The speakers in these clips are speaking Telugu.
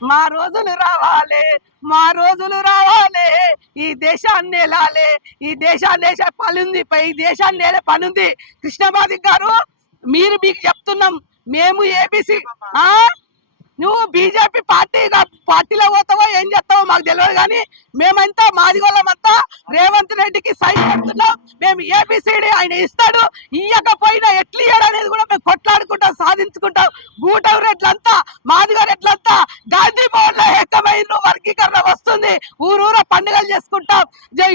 మా రోజులు రావాలి మా రోజులు రావాలి. ఈ దేశాన్ని ఏలాలి ఈ దేశాన్ని దేశ పనుంది ఈ దేశాన్ని ఏలే పనుంది. కృష్ణబాది గారు మీరు మీకు చెప్తున్నాం మేము ఏబిసి ఆ? నువ్వు బీజేపీ పార్టీ పార్టీలో పోతావో ఏం చేస్తావో మాకు తెలియదు కానీ మేమంతా మాది వాళ్ళమంతా రేవంత్ రెడ్డికి సైన్ పెడుతున్నాం. మేము ఏబిసిడి ఆయన ఇస్తాడు ఇయ్యకపోయినా ఎట్లు ఇయ్యాడు అనేది కూడా మేము కొట్లాడుకుంటాం సాధించుకుంటాం. గూటం రెడ్లంతా మాదిగ లో వర్గీకరణ వస్తుంది. ఊరూర పండుగలు చేసుకుంటాం.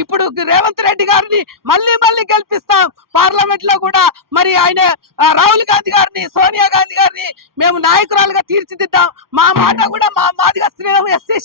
ఇప్పుడు రేవంత్ రెడ్డి గారిని మళ్ళీ మళ్ళీ గెలిపిస్తాం. పార్లమెంట్లో కూడా మరి ఆయన రాహుల్ గాంధీ గారిని సోనియా గాంధీ గారిని మేము నాయకురాలుగా తీర్చిదిద్దాం. మా మాట కూడా మా మాదిగా స్త్రీలు ఎస్సీ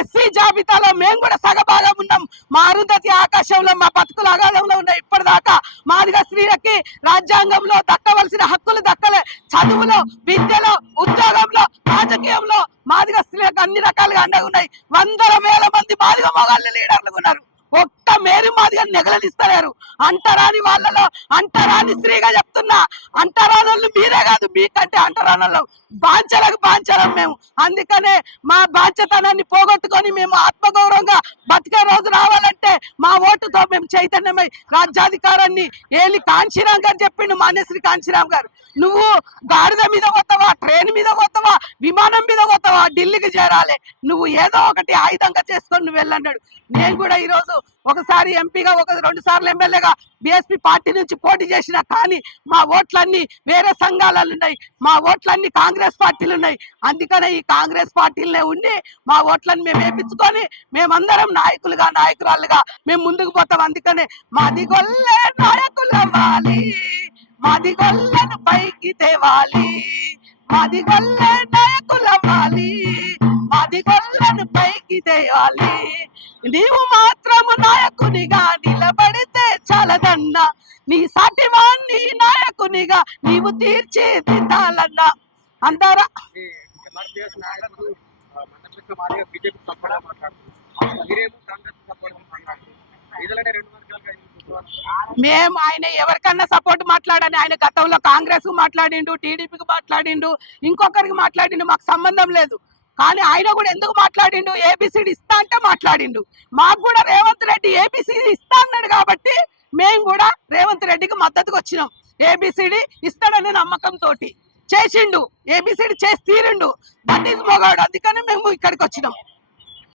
ఎస్సీ జాబితాలో మేము కూడా సగభాగం ఉన్నాం. మా అరుంధతి ఆకాశంలో మా బతుకులు అగాధంలో ఉన్నాయి ఇప్పటిదాకా మాదిగా స్త్రీలకి రాజ్యాంగంలో దక్కవలసిన హక్కులు దక్కలే. చదువులో విద్యలో ఉద్యోగంలో రాజకీయంలో మాదిగ స్త్రీలకు అన్ని రకాలుగా అండగా ఉన్నాయి. వందల వేల మంది మాదిగ మొగాళ్ళు లీడర్లు ఉన్నారు. ఒక్క మేరీ మాదిగా నెగలనిస్తలేరు. అంటరాని వాళ్ళలో అంటరాని స్త్రీగా చెప్తున్నా. అంటరానోళ్ళు మీరే కాదు మీకంటే అంటరానోళ్ళు బాంచలకు బాంచలం మేము. అందుకనే మా బాధ్యతనాన్ని పోగొట్టుకొని మేము ఆత్మగౌరవంగా బతికే రోజు రావాలంటే మా ఓటుతో మేము చైతన్యమై రాజ్యాధికారాన్ని ఏలి కాంచీరామ్ గారు చెప్పిండు మాన్యశ్రీ కాంచీరామ్ గారు. నువ్వు గాడిద మీద పోతావా ట్రైన్ మీద పోతావా విమానం పోతావా ఢిల్లీకి చేరాలి. నువ్వు ఏదో ఒకటి ఆయుధంగా చేసుకొని నువ్వు వెళ్ళన్నాడు. నేను కూడా ఈరోజు ఒకసారి ఎంపీగా ఒక రెండు సార్లు ఎమ్మెల్యేగా బీఎస్పీ పార్టీ నుంచి పోటీ చేసిన కానీ మా ఓట్లన్నీ వేరే సంఘాలలో ఉన్నాయి. మా ఓట్లన్నీ కాంగ్రెస్ పార్టీలు ఉన్నాయి. అందుకనే ఈ కాంగ్రెస్ పార్టీలనే ఉండి మా ఓట్లను మేము వేపించుకొని మేమందరం నాయకులుగా నాయకురాలుగా మేము ముందుకు పోతాం. అందుకనే మాది గొల్లే నాయకులు అవ్వాలి మాది గొల్లను పైకి తేవాలి. మాది గొల్లే నాయకుల అవ్వాలి మాది గొల్లను పైకి తేవాలి. నీవు మాత్రము నాయకునిగా నిలబడితే చాలదన్నా నీ సాటివాన్ని నాయకునిగా నీవు తీర్చిదిద్దాలన్నా. అందరా బీజేపీ సపోర్ట్ మాట్లాడుతున్నారు. మీరేమో కాంగ్రెస్ సపోర్ట్ మాట్లాడుతున్నారు రెండు వర్గాలుగా మేము ఆయన ఎవరికన్నా సపోర్ట్ మాట్లాడని ఆయన గతంలో కాంగ్రెస్ మాట్లాడిండు టీడీపీకి మాట్లాడిండు ఇంకొకరికి మాట్లాడిండు మాకు సంబంధం లేదు. కానీ ఆయన కూడా ఎందుకు మాట్లాడిండు? ఏబిసిడి ఇస్తా అంటే మాట్లాడిండు. మాకు కూడా రేవంత్ రెడ్డి ఏబిసిడి ఇస్తా అన్నాడు కాబట్టి మేము కూడా రేవంత్ రెడ్డికి మద్దతుకు వచ్చినాం. ఏబిసిడి ఇస్తాడనే నమ్మకం తోటి చేసిండు. ఏబిసిడి చేసి తీరిండు. That is మొగాడు. అందుకని మేము ఇక్కడికి వచ్చినాం.